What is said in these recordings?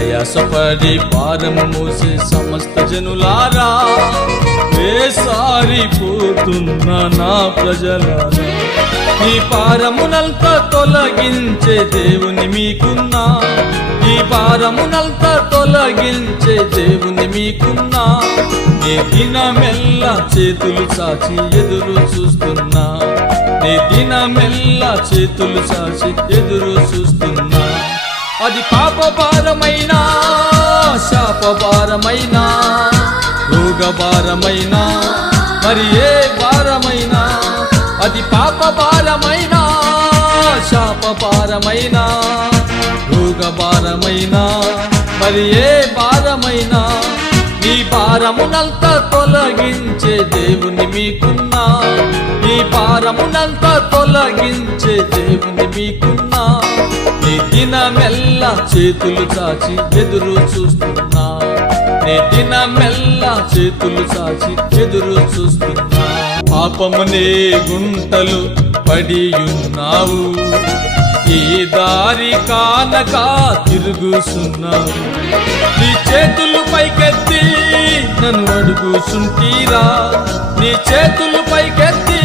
ప్రయాసపడి భారము మోసే సమస్త జనులారా, వేసారిపోతున్న నా ప్రజలారా, ఈ భారమునంతా తొలగించే దేవుని మీకున్నా, ఈ భారమునంతా తొలగించే దేవుని మీకున్నా, నీ దినమెల్లా చేతులు చాచి ఎదురు చూస్తున్నా, నీ దినమెల్లా చేతులు చాచి ఎదురు చూస్తున్నా. అది పాప భారమైనా, శాప భారమైనా, రోగ భారమైనా, మరి ఏ భారమైనా, అది పాప భారమైనా, శాప భారమైనా, రోగ భారమైనా, మరి ఏ భారమైనా, నీ భారమునంతా తొలగించే దేవుని మీకున్నా, నీ భారమునంతా తొలగించే దేవుని మీకున్నా, నీ దినమెల్లా చేతులు చాచి ఎదురు చూస్తున్నా, నీ దినమెల్లా చేతులు చాచి ఎదురు చూస్తున్నా. పాపమునే గుంటలు పడియున్నావు, ఈ దారి కానక తిరుగుతున్నావు, నీ చేతులు పైకెత్తి నన్ను అడుగుచుంటీరా, నీ చేతులు పైకెత్తి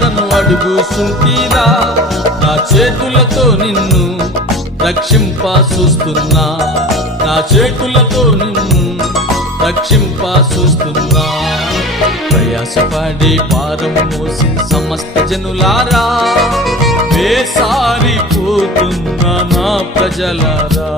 నన్ను అడుగుచుంటీరా, నా చేతులతో నిన్ను రక్షింప చూస్తున్నా, నా చేతులతో నిన్ను రక్షింప చూస్తున్నా. ప్రయాసపడి భారము మోసి సమస్త జనులారా, వేసారిపోతున్న నా ప్రజలారా.